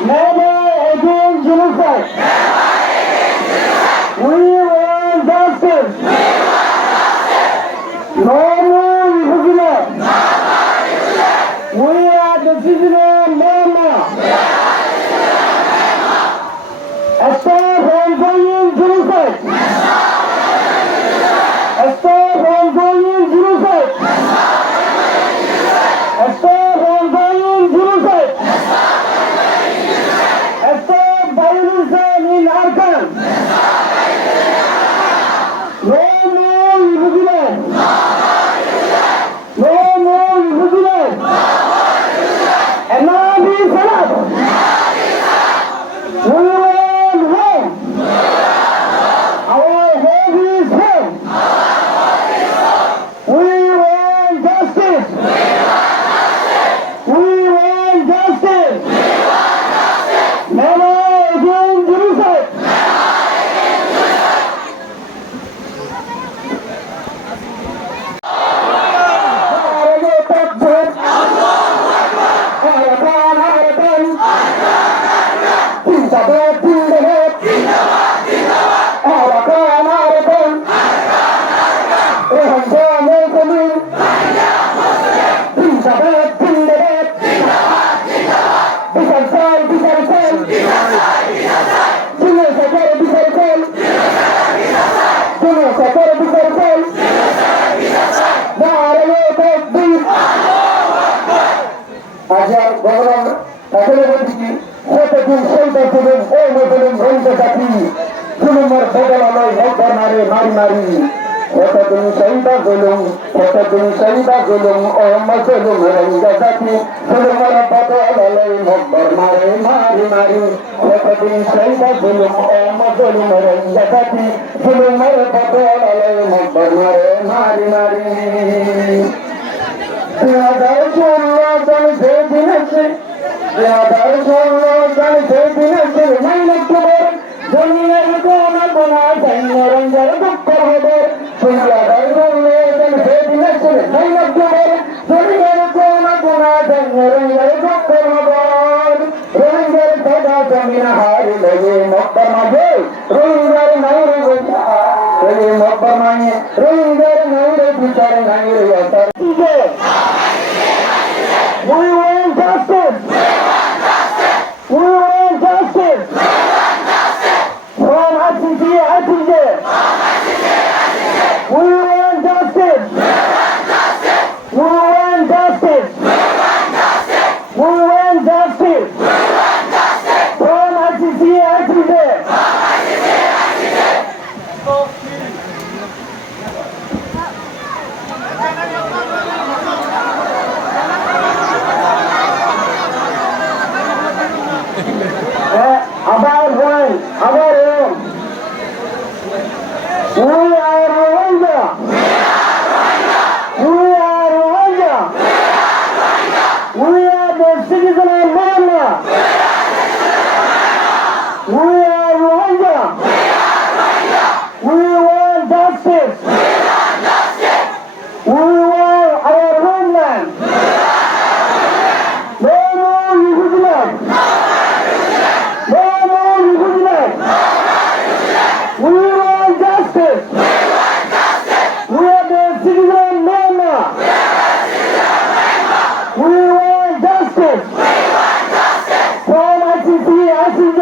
Never again genocide. We want justice. No more refugee. We are the citizens of Myanmar. Stop ongoing genocide. Stop ongoing genocide. Stop ongoing genocide. Stop violence in Arkan. No more refugee. No more refugee. Enough is enough. We want home. Our home is home. We want justice. We want justice. Never again genocide. Ajar Bhagavan Takelevati Hotakin Shelter Pudum Omodelum Ronda Dati Kulumar Begalalai Hotanare Mari Mari Hotakin Saida Zulum Hotakin Saida Zulum Omodelum Ronda Dati Kulumar Begalalai Hokbar Mare Mari Mari Hotakin Saida Zulum Omodelum Ronda Dati Kulumar Begalalai Hokbar Mare Mari Mari We want justice. We want justice. From ICC, ICJ. We want justice. We want justice. We want justice. From ICC, ICJ. About one, about him. We are Rwanda. We are Rwanda. We are the citizens of Myanmar. We are Rwanda. We want justice. We want our homeland. No more refugee. We want justice. We are the citizens of Myanmar. We want justice. From ICC, ICJ.